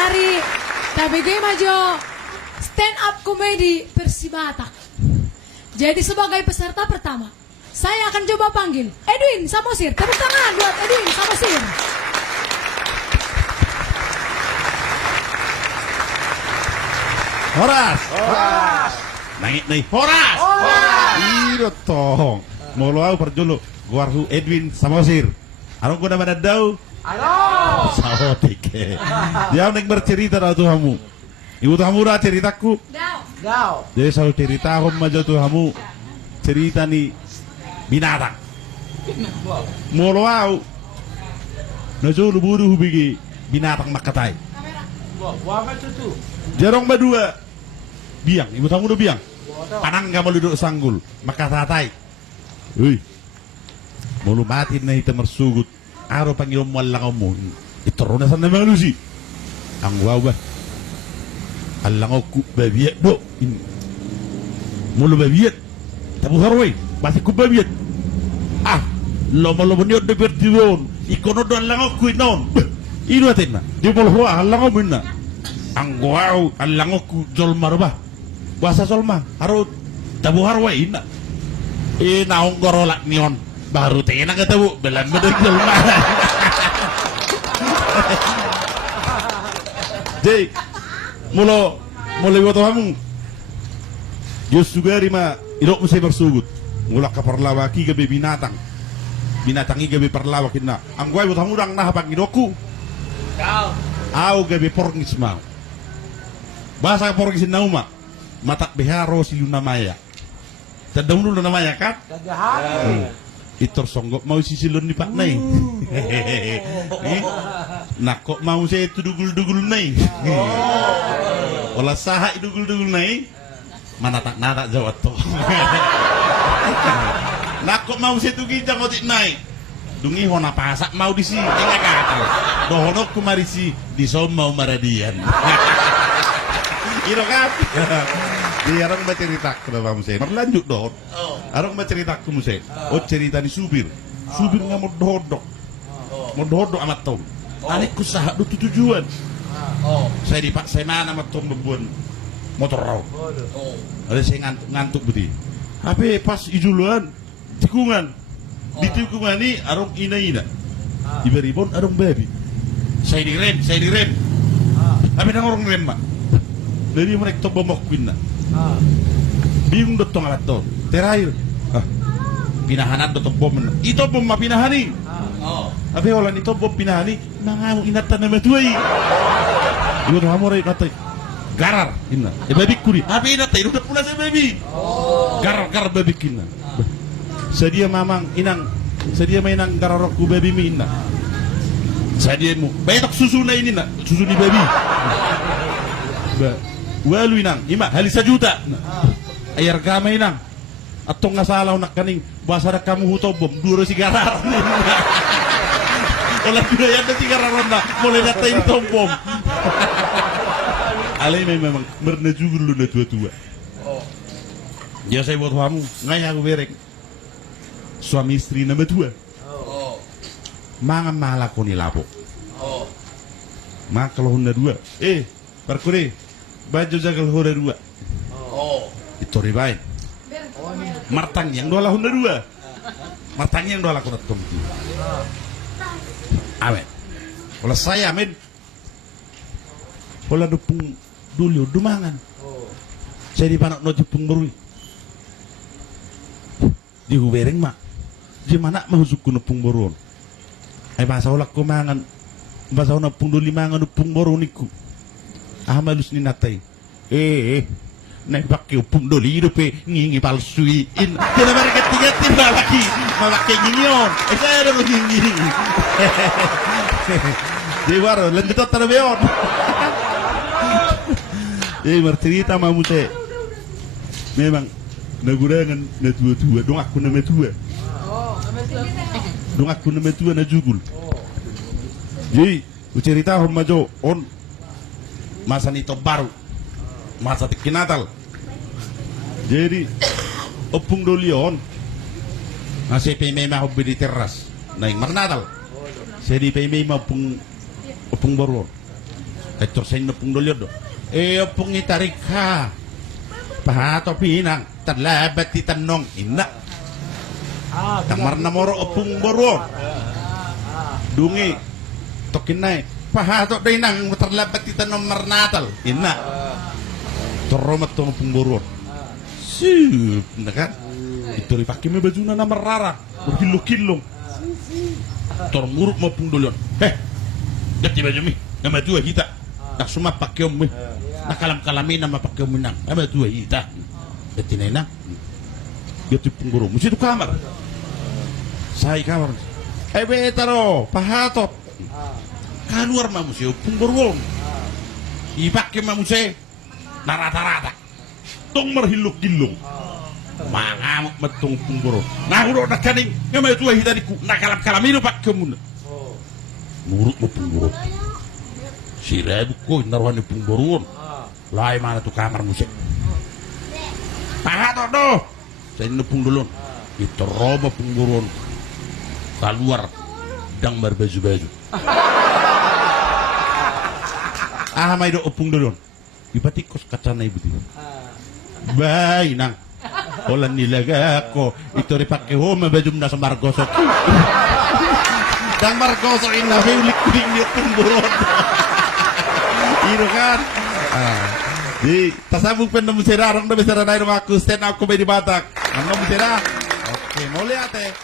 dari KBG Majo Stand Up Comedy Persibatak. Jadi sebagai peserta pertama, saya akan coba panggil Edwin Samosir. Tepuk tangan buat Edwin Samosir. Horas. Nangit nih. Horas. Iro tong. Molo au perjulu. Guarhu Edwin Samosir. Arong guna mana dau? Halo. Sahotik. Dia nek bercerita dah tu kamu. Ibu tu kamu dah ceritaku. Gao. Jadi selalu cerita aku majo tu kamu. Cerita ni binatang. Molo au. Najo luburu bigi binatang makatai. Wah, apa itu? Jarong badua. Biang, ibu tamu udah biang. Panang gak mau duduk sanggul, maka tatai. Wih, mulu mati na ita mersugut. Aro panggil mo lang mo. Itoro na sa naman lusi. Ang wawa. Alang ako babiyat do. Mulu babiyat. Tabu harway, basi ko babiyat. Ah, lomo-lomo niyo de perdiyon. Ikono do alang ako inon. Ino atin na. Di mo lo alang ako na. Ang wow, alang ako jolmar ba? Bahasa solma, harus tabu harway ina. Naong gorolak nion. Baru tenang ketemu belan medek jolma. Jadi, mulai waktu kamu. Jos juga rima, idok mesti bersugut. Mulak ke perlawaki gabe binatang. Binatang gabe perlawakin na. Ang guay waktu kamu dang nahapang idokku. Kau. Au gabe porngis mau. Bahasa porngis nauma. Matak beharo si Lunamaya. Tadang dulu namanya kan? Kagahari. Itor songgok mau si silon di Pak Nai. Nak kok mau saya itu dugul-dugul Nai. Olah saha dugul-dugul Nai. Mana tak natak jawab to. Nak kok mau saya itu gijang otik Nai. Dungi hona pasak mau di sini. Enggak kata. Dohonok kumari si di som mau maradian. Iro kan? Dia orang bercerita ke dalam saya. Berlanjut dong. Orang bercerita ke musik. Oh cerita ni supir. Supir nggak mau dodok. Mau dodok amat tom. Anikku sah du tujuan. Saya dipaksa mana amat tom membuat motor raw. Ada saya ngantuk beti. Tapi pas ijuluan tikungan. Di tikungan ni arong ina. Ibaribon arong baby. Saya direm. Tapi nang orang rem mak. Dari mereka to bomok pinna. Bingung dotong alat to. Terakhir. Pinahanan dotong bom. Ito bom mapinahani. Abi wala nito bom pinahani. Nangamu inatan na matuay. Ibu tu hamu ray katay. Garar inna. E baby kuri. Abi inatay udah pula sa baby. Garar baby kinna. Sadia mamang inang. Sadia mainang gararok ku baby mi inna. Sadia mu. Bayatok susu na ini na. Susu ni baby. Walu inang, ima halisa juta. Ayar gamay nang. Atong ngasalaw nak kaning basa na kamu hutobom duro si garar. Wala yan na si gararon na mulai na tayo tombom. Alay may memang mernajugul lu na tua-tua. Ya saya buat kamu ngaya aku berek. Suami istri nama tua. Mangan malako ni lapo. Mak kalau Honda 2. Perkure. Baju jagal Honda 2. Itu ribain. Martang yang dua lah Honda 2. Martang yang dua lah kunat komiti. Amen. Kalau saya amin. Kalau dupung dulu dumangan. Saya di panak no dupung merui. Di hubereng mak. Di mana mau suku nepung boron. Bahasa ulak kumangan. Bahasa ulak nepung duli mangan nepung boron niku. Malus ni natay. Naibak yung pundoli hidup ngingi palsuin. Kaya mereka tiga-tiga malaki. Malaki ngingion. Saya ada ngingi. Di waro, lanjutot na beyon. Bercerita mamu teh. Memang nagurangan na tua-tua. Dong aku na metua. Dong aku na metua na jugul. Jadi, cerita majo on masa nito baru masa tikinatal. Jadi opung dolion masih pemei mah hobi di teras naik marnatal. Jadi pemei mah opung baru Ito sa inyo pong dulyo do. Pong itarik ka. Pahato pinang. Talabat titanong. Ina. Tamar na moro opong boro. Dungi. Tokinay. Pahato day nang terlabat titanong marnatal. Ina. Toromat to opong boro. Sup. Nakan. Ito rin pakai may baju na marara. Berkilo-kilong. Tormuruk mo pong dulyon. Gati baju mi. Nama tua kita. Tak semua pakai mi. Nakalam-kalami nama pakai mi nang. Nama tua kita. Gati na ina. Gati pong boro. Mesti itu kamar. Saya kamar. Betaro. Pahatot. Keluar mamusia. Pong boro. Ipakai mamusia. Narata-rata. Tong merhiluk-gilung. Mangamuk metong punggoro. Nahuro na kaning. Nga may tuwa hitaniku. Nakalam-kalamino pak kemun. Nurut mo punggoro. Sirabu ko. Naruhan ni punggoro. Lai mana tu kamar musik. Pahato do. Sa inyo punggulon. Ito roba punggoro. Keluar. Dang berbaju-baju. May do punggulon. Ibatikos kacana ibu tiba. Bay nang. Olan nilaga ako. Ito rin pakihoma bajum na sa margosok. Dan margosok ina hilik kuning niya tumburot. Ino kan. Di tasabog pa na musira. Arang na musira na yung mga stand up comedy batak. Ano musira? Okay, muli ate.